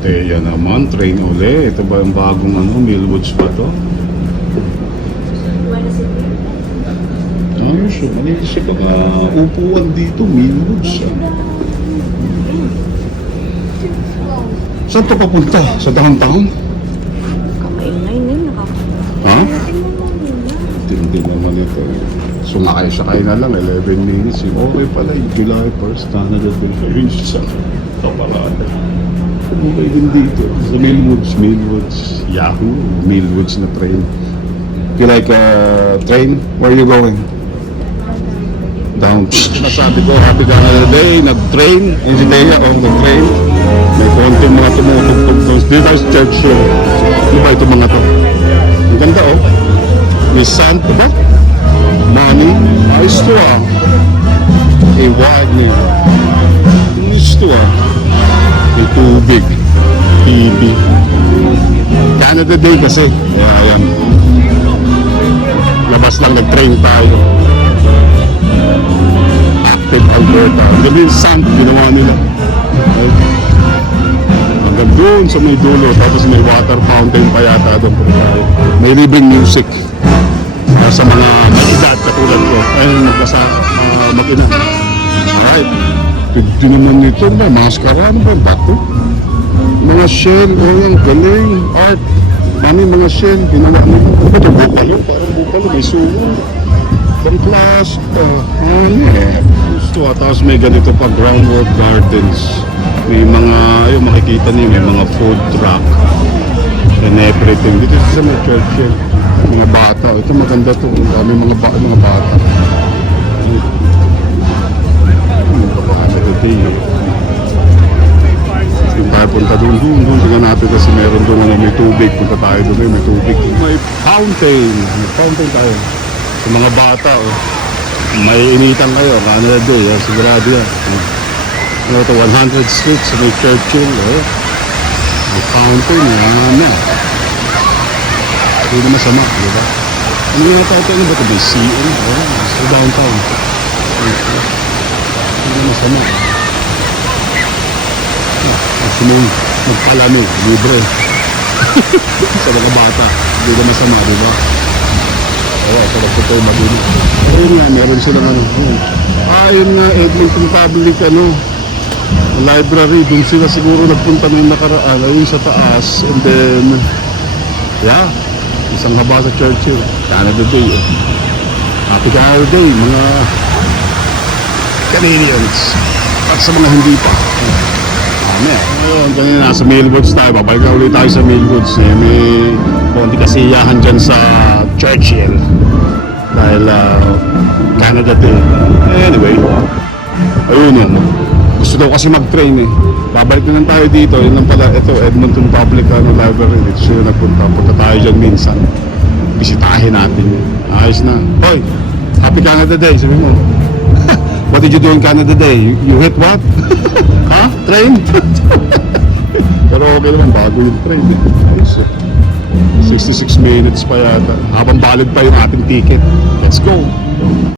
Teya naman, train uli. Ito ba yung bagong Millwoods ba to? Ayos yun. Manisip ka upuan dito, Millwoods. Saan to papunta? Sa downtown? Kamaingay na yun. Ha? Tindi naman ito. Sumakay na lang, 11 minutes. Okay pala, July 1st, Canada Day. Ayun siya sa kaparada. Okay din dito. Sa Millwoods, Yahoo, Millwoods na train. You like a train? Where are you going? Down. Nasabi ko, happy Canada Day, nag-train. And si Teya on the train. May konting mga tumutugtog doon. Dito tayo sa church yun. Ano ba ito mga to? Ang ganda oh. May sand ba? Money? Ayos to ah. Wagner. Ayos to ah. May tubig. TV. Canada Day kasi. Kaya ayan. Labas lang nag-train tayo. Active Alberta. Ang gabi yung sand. Ginawa nila. Hanggang doon sa may dulo. Tapos may water fountain pa yata doon. May libreng music. Sa mga may edad katulad ko. Ayun, nagkasa mag-ina. Alright. Hindi naman nito ba? Maskara. Ano ba? Bato? Mga shell. Oh, yung galing. Art. Mami, mga shell. Ginawa nila. Ano ba ito? Bukalo. Parang bukalo. May sumo. Pang class. Ano eh. Gusto. Tapos may ganito pa. Groundwork Gardens. May mga, ayun makikita niyo. May mga food truck. And everything. Dito sa may Churchill. Mga bata. Ito maganda to. May mga bata. Canada Day. Yung tayo punta doon. Tingnan natin kasi meron doon may tubig. Punta tayo doon. May tubig. May fountain. May fountain tayo. Sa mga bata. Oh. May initan kayo. Canada Day. Sigurado yan. Ano ito? 100 streets. May Churchill. Oh. May fountain. Yan na. Hindi na masama, di ba? Ano yung natawag ba ito? May CN? Sa downtown. Hindi na masama. Kasi may magpalamig, libre. Sa mga bata, hindi na masama, di ba? Kaya, sarap ko tayo mag-ina. Ayun nga, meron silang ayun nga, Edmonton Public, library. Doon sila siguro nagpunta ng nakaraan. Ayun sa taas. And then, yeah. Isang haba sa Churchill. Canada Day. Happy Canada Day, mga Canadians. At sa mga hindi pa. Ngayon, kanina nasa Millwoods tayo. Babalik na ulit tayo sa Millwoods. May konti kasiyahan dyan sa Churchill. Dahil Canada Day. Anyway, ayun yun. Gusto daw kasi mag-train eh. Babalik na lang tayo dito. Yun lang pala, ito, Edmonton Public Library. Dito sila nagpunta. Punta tayo dyan minsan. Bisitahin natin yun. Ayos na. Hoy, Happy Canada Day. Sabi mo. What did you do on Canada Day? You hit what? Ha? Train? Pero okay naman, bago yung train eh. Ayos eh. 66 minutes pa yata. Habang valid pa yung ating ticket. Let's go!